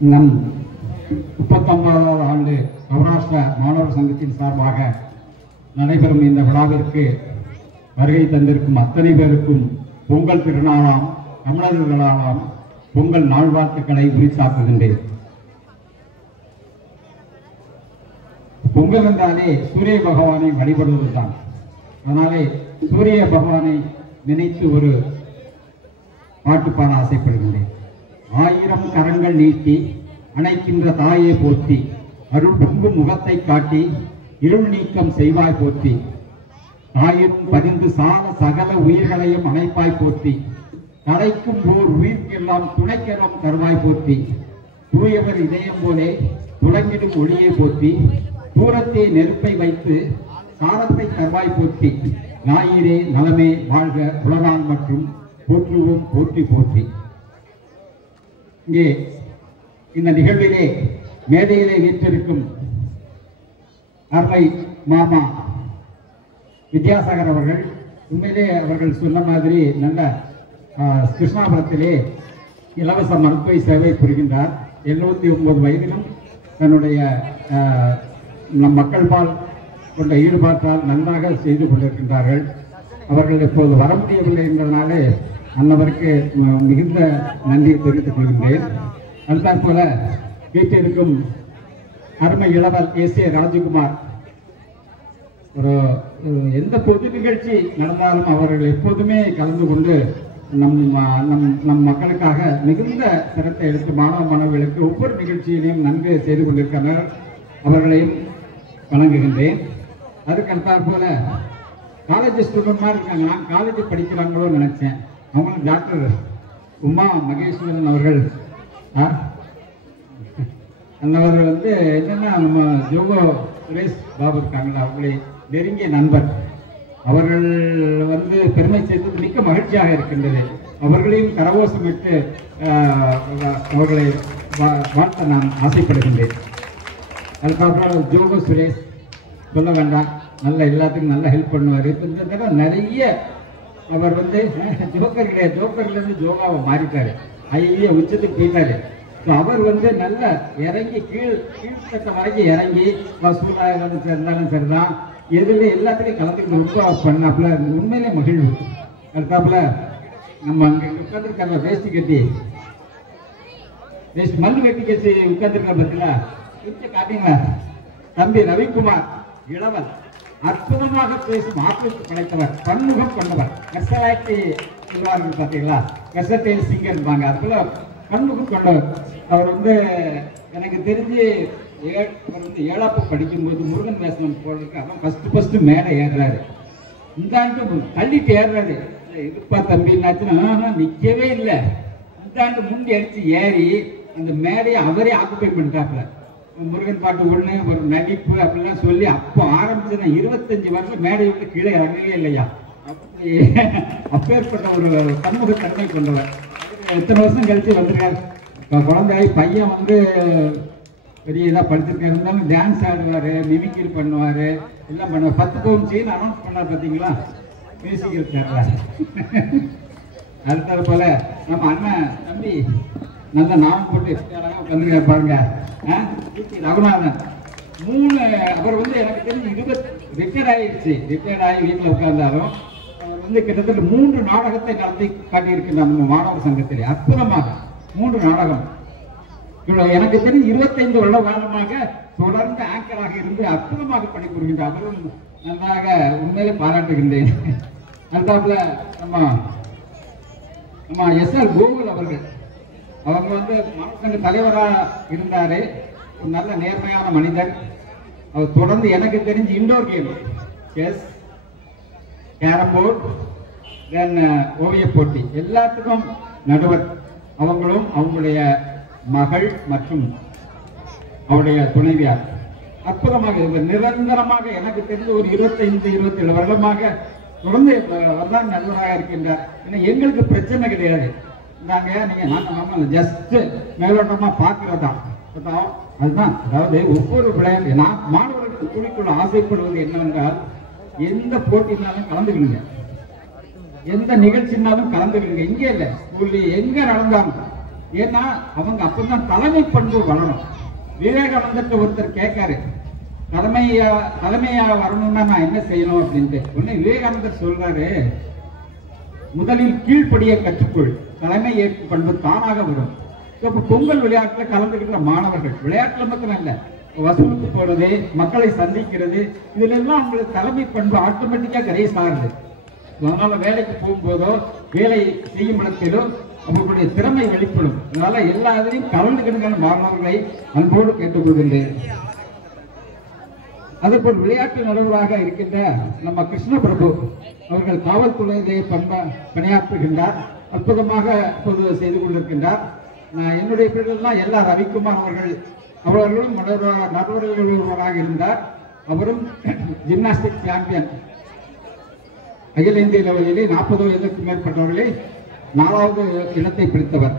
நம் 39வது ஆண்டு சௌராஷ்டிரா மாணவர் சங்கத்தின் சார்பாக நடைபெறும் இந்த விழாவிற்கு வருகை தந்திருக்கும் அத்தனை பேருக்கும் பொங்கல் திருநாளாம் தமிழர்களாம் பொங்கல் நாள்வாழ்த்துக்களை உரித்தாக்குகின்றேன். பொங்கல் என்றாலே சூரிய பகவானை வழிபடுவதுதான். அதனாலே சூரிய பகவானை நினைத்து ஒரு பாட்டு பாட ஆசைப்படுகின்றேன். ஆயிரம் கரங்கள் நீட்டி அணைக்கின்ற தாயை போற்றி, அருள் பொங்கும் முகத்தை காட்டி இருள் நீக்கம் செய்வாய் போற்றி, தாயும் பதிந்து சால சகல உயிர்களையும் அணைப்பாய் போற்றி, தடைக்கும் ஓர் உயிர்க்கெல்லாம் துணைக்கெல்லாம் தருவாய் போற்றி, தூயவர் இதயம் போலே துளங்கிடும் ஒளியை போற்றி, தூரத்தே நெருப்பை வைத்து சாரத்தை தருவாய் போற்றி, ஞாயிறே நலமே வாழ்க உலகான் மற்றும் போற்றுவோம் போற்றி போற்றி. இங்கே இந்த நிகழ்விலே மேடையிலே வீற்றிருக்கும் அருமை மாமா வித்யாசாகர் அவர்கள், உண்மையிலே அவர்கள் சொன்ன மாதிரி நல்ல கிருஷ்ணாபுரத்திலே இலவச மருத்துவ சேவை புரிகின்றார். 79 வயதிலும் தன்னுடைய நம் மக்கள் பால் கொண்ட ஈடுபாட்டால் நன்றாக செய்து கொண்டிருக்கின்றார்கள். அவர்கள் இப்போது வர முடியவில்லை என்பதனாலே அன்னவருக்கு மிகுந்த நன்றி தெரிவித்துக் கொள்கின்றேன். அதுதான் போல வீட்டிற்கும் அருமை இளவல் ஏசிய ராஜகுமார், ஒரு எந்த பொது நிகழ்ச்சி நடந்தாலும் அவர்கள் எப்போதுமே கலந்து கொண்டு நம் மக்களுக்காக மிகுந்த சிரத்தை எடுத்து மாணவர்களுக்கு ஒவ்வொரு நிகழ்ச்சியிலையும் நன்கு செய்து கொண்டிருக்கிறார். அவர்களையும் வணங்குகின்றேன். அதுக்கடுத்தாற் போல காலேஜ் ஸ்டூடெண்ட் மாதிரி இருக்காங்க. நான் காலேஜ் படிக்கிறாங்களோ நினைச்சேன். அவங்களும் டாக்டர் உமா மகேஸ்வரன் அவர்கள் அன்னவர்கள் என்னன்னா நம்ம ஜோகோ சுரேஷ் பாபு இருக்காங்களா, அவங்களை நெருங்கிய நண்பர். அவர்கள் பெருமை சேர்த்தது மிக்க மகிழ்ச்சியாக இருக்கின்றது. அவர்களையும் கரகோஷமிட்டு அவர்களை வாழ்த்த நான் ஆசைப்படுகின்றேன். அதுக்கப்புறம் ஜோகோ சுரேஷ் சொல்ல வேண்டாம், நல்ல எல்லாத்துக்கும் நல்லா ஹெல்ப் பண்ணுவார். இப்போ இந்த தடவை நிறைய அவர் ஜோக்கர் கிடையாது, ஜோக்கர்லேருந்து ஜோகாவை மாறிட்டாரு, ஐயா உச்சத்துக்கு போயிட்டாரு. ஸோ அவர் நல்ல இறங்கி கீழ்த்தட்ட வரைக்கும் இறங்கி வசூலாக இருந்தாலும் சரிதான், எதுல எல்லாத்துலையும் கலந்துக்கிட்டு ரொம்ப பண்ணாப்புல உண்மையிலே மகிழ்வு. அதுக்காப்புல நம்ம அங்கே உட்காந்துருக்காங்க வேஷ்டி கட்டி மண்ணு வெட்டி கட்டி உட்காந்துருக்க பத்தில காட்டிங்களா தம்பி ரவிக்குமார் இளவல் அற்புதமாக பேசும் ஆப்பிளுக்கு படைத்தவர், பன்முகம் கொண்டவர். கர்சலாய்க்கு சொல்வார்கள் பார்த்தீங்களா, கர்சட்டையில் சிங்கர் இருப்பாங்க, அதுபோல பன்முகம் கொண்டவர். அவர் எனக்கு தெரிஞ்சு அவர் 7ஆப்பு படிக்கும்போது முருகன் வேசனம் போடுறதுக்கு அவன் ஃபர்ஸ்ட் மேடை ஏறுறாரு. இந்த ஆண்டு தள்ளிட்டு ஏறுறாரு. இருப்பா தம்பின்னாச்சுன்னா நிற்கவே இல்லை. இந்த ஆண்டு முண்டி அடிச்சு ஏறி அந்த மேடையை அவரே ஆக்குப்பை பண்ணிட்டாப்புல. முருகன் பாட்டு ஒண்ணு ஒரு நடிப்பு அப்படிலாம் சொல்லி அப்போ ஆரம்பிச்சதுன்னா 25 வருஷம் மேடை விட்டு கீழே இறங்கவே இல்லையா. அப்படி அப்பேற்பட்ட ஒரு பன்முகத்தன்மை கொண்டவர். எத்தனை வருஷம் கழிச்சு வந்திருக்காரு. குழந்தை பையன் பெரிய இதாக படிச்சிருக்காரு. இருந்தாலும் டான்ஸ் ஆடுவார், மிமிக்ரி பண்ணுவார், எல்லாம் பண்ணுவார். 10 பவுன் செயின் அனௌன்ஸ் பண்ணார் பார்த்தீங்களா, மியூசிக்கல் சேனல். அடுத்தது போல நம்ம அண்ணன் தம்பி நல்ல நாமம் போட்டு உட்காந்துருக்க பாருங்க, ரகுநாதன் 3 அவர் எனக்கு தெரிஞ்சு 20 ரிட்டையர்ட் ஆயிடுச்சு. ரிட்டையர்ட் ஆகி வீட்டில் உட்கார்ந்தாலும் அவர் கிட்டத்தட்ட 3 நாடகத்தை நடத்தி காட்டியிருக்கிறார் நம்ம மாணவர் சங்கத்திலே. அற்புதமாக 3 நாடகம். எனக்கு தெரிஞ்சு 25 வருட காலமாக தொடர்ந்து ஆங்கராக இருந்து அற்புதமாக பணிபுரிகின்ற அவரும் நன்றாக உண்மையிலே பாராட்டுகின்றேன். அதுக்காக நம்ம எஸ்ஆர் கோகுல் அவர்கள், அவங்க மாணவர் சங்க தலைவராக இருந்தாரு. ஒரு நல்ல நேர்மையான மனிதர். அவர் தொடர்ந்து எனக்கு தெரிஞ்சு indoor game, chess, carrom board, then ஓவிய போட்டி எல்லாத்துக்கும் நடுவர். அவங்களும் அவங்களுடைய மகள் மற்றும் அவருடைய துணைவியார் அற்புதமாக நிரந்தரமாக எனக்கு தெரிஞ்ச ஒரு 25-27 வருடமாக தொடர்ந்து வரலாறு நல்லவராக இருக்கின்றார். ஏன்னா எங்களுக்கு பிரச்சனை கிடையாது. நீங்க ஜஸ்ட் மேலோட்டமா பாக்குறதுதான் அதுதான். அதாவது ஒவ்வொரு விளையாட்டு நான் மாணவர்களுக்கு கூடிக்கொள்ள ஆசைப்படுவது என்னவென்றால், எந்த போட்டினாலும் கலந்துக்கணுங்க, எந்த நிகழ்ச்சினாலும் கலந்துக்கணுங்க. இங்கே இல்லை, ஸ்கூல்ல எங்க நடந்தாலும் ஏன்னா அவங்க அப்பதான் தலைமை பண்பு வளரும். விவேகானந்தர் ஒருத்தர் கேட்காரு, தலைமையா வரணும்னா நான் என்ன செய்யணும் அப்படின்ட்டு. உடனே விவேகானந்தர் சொல்றாரு, முதலில் கீழ்ப்படியை கற்றுக்கொள், தலைமை ஏற்பு பண்பு தானாக வரும். இப்ப பொங்கல் விளையாட்டுல கலந்துக்கிற மாணவர்கள் விளையாட்டுல மாத்திரம் இல்ல, வசூலுக்கு போறது, மக்களை சந்திக்கிறது, இதுல எல்லாம் அவங்களுக்கு தலைமை பண்பு ஆட்டோமேட்டிக்கா கரையை சாருது. அதனால வேலைக்கு போகும்போதோ வேலை செய்யும் இடத்திலோ அவர்களுடைய திறமை வெளிப்படும். அதனால எல்லா இதையும் கலந்துக்கிற மாணவர்களை அன்போடு கேட்டுக்கொள்கின்றேன். அதேபோல் விளையாட்டு நடுவராக இருக்கின்ற நம்ம கிருஷ்ண பிரபு அவர்கள் காவல்துறையிலே பணியாற்றுகின்றார். அற்புதமாக இப்போது செய்து கொண்டிருக்கின்றார். என்னுடைய பேரெல்லாம் எல்லா ரவிக்குமார் அவர்களும் நடுவர்கள் ஒருவராக இருந்தார். அவரும் ஜிம்னாஸ்டிக் சாம்பியன், அகில இந்திய லெவலிலே 40 வயதுக்கு மேற்பட்டவர்களை 4வது இடத்தை பிடித்தவர்.